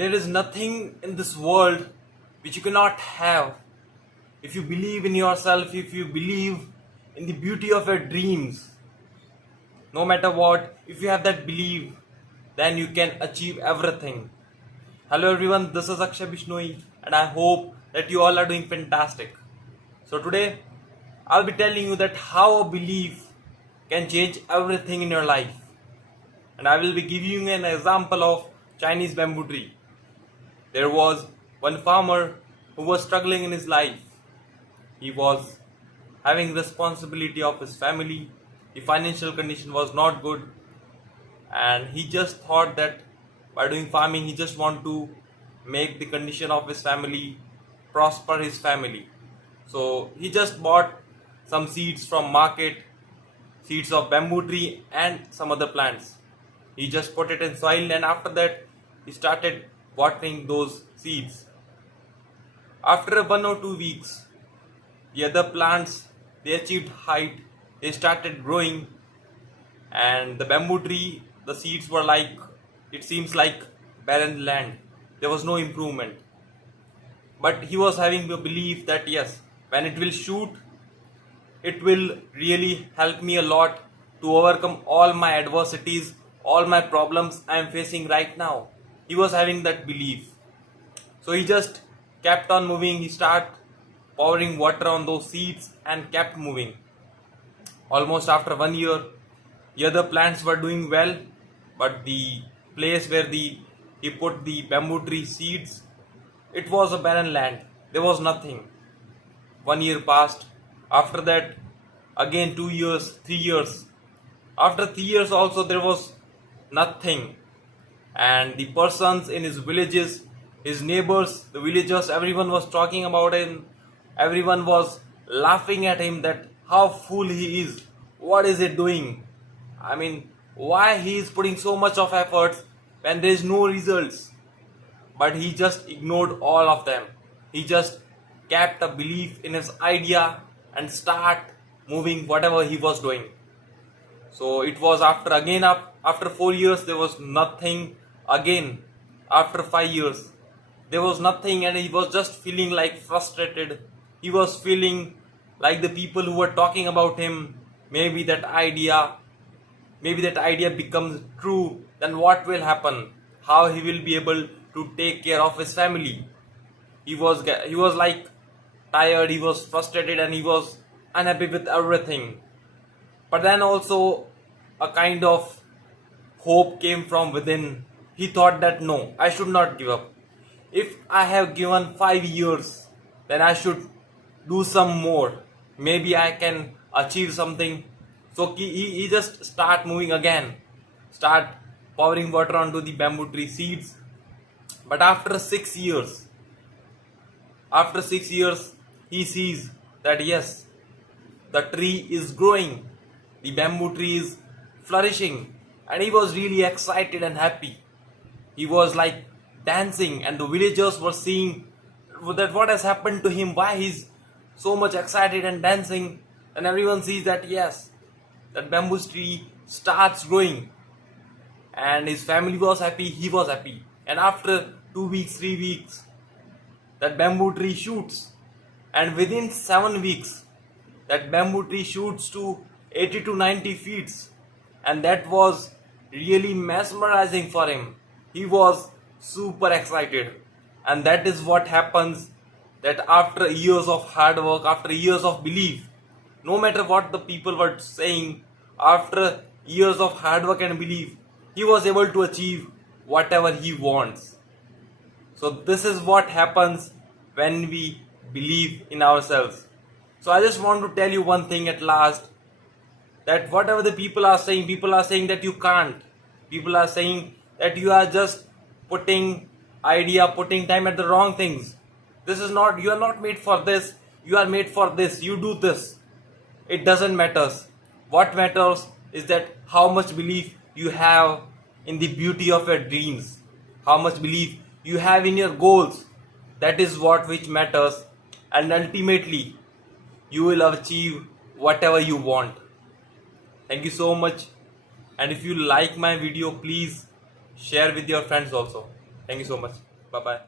there is nothing in this world which you cannot have. If you believe in yourself, if you believe in the beauty of your dreams, no matter what, if you have that belief, then you can achieve everything. Hello everyone, this is Akshay Bishnoi and I hope that you all are doing fantastic. So today I'll be telling you that how a belief can change everything in your life. And I will be giving you an example of Chinese bamboo tree. There was one farmer who was struggling in his life. He was having responsibility of his family. The financial condition was not good, and he just thought that by doing farming he just want to make the condition of his family prosper his family. So he just bought some seeds from market, seeds of bamboo tree and some other plants. He just put it in soil, and after that he started watering those seeds. After 1 or 2 weeks, the other plants, they achieved height, they started growing, and the bamboo tree, the seeds were like, it seems like barren land. There was no improvement. But he was having a belief that yes, when it will shoot, it will really help me a lot to overcome all my adversities, all my problems I am facing right now. He was having that belief. So he just kept on moving. He started pouring water on those seeds and kept moving. Almost after 1 year, the other plants were doing well, but the place where he put the bamboo tree seeds, it was a barren land. There was nothing. 1 year passed. After that, again 2 years, 3 years. After 3 years also there was nothing. And the persons in his villages, his neighbors, the villagers, everyone was talking about him. Everyone was laughing at him that how fool he is. What is he doing? I mean, why he is putting so much of efforts when there is no results? But he just ignored all of them. He just kept a belief in his idea and start moving whatever he was doing. So it was after 4 years there was nothing. Again after 5 years there was nothing, and he was just feeling like frustrated. He was feeling like the people who were talking about him, maybe that idea becomes true, then what will happen? How he will be able to take care of his family? He was like tired, he was frustrated, and he was unhappy with everything. But then also a kind of hope came from within. He thought that no, I should not give up. If I have given 5 years, then I should do some more. Maybe I can achieve something. So he just start moving again, start pouring water onto the bamboo tree seeds. But after 6 years, he sees that yes, the tree is growing, the bamboo tree is flourishing, and he was really excited and happy. He was like dancing, and the villagers were seeing that what has happened to him, why he's so much excited and dancing. And everyone sees that yes, that bamboo tree starts growing, and his family was happy, he was happy. And after 2 weeks, 3 weeks, that bamboo tree shoots, and within 7 weeks that bamboo tree shoots to 80 to 90 feet, and that was really mesmerizing for him. He was super excited. And that is what happens, that after years of hard work, after years of belief, no matter what the people were saying, after years of hard work and belief, he was able to achieve whatever he wants. So this is what happens when we believe in ourselves. So I just want to tell you one thing at last, that whatever the people are saying that you can't. People are saying that you are just putting time at the wrong things. You are not made for this, you are made for this, you do this. It doesn't matter. What matters is that how much belief you have in the beauty of your dreams, how much belief you have in your goals. That is what which matters, and ultimately you will achieve whatever you want. Thank you so much, and if you like my video, please share with your friends also. Thank you so much. Bye bye.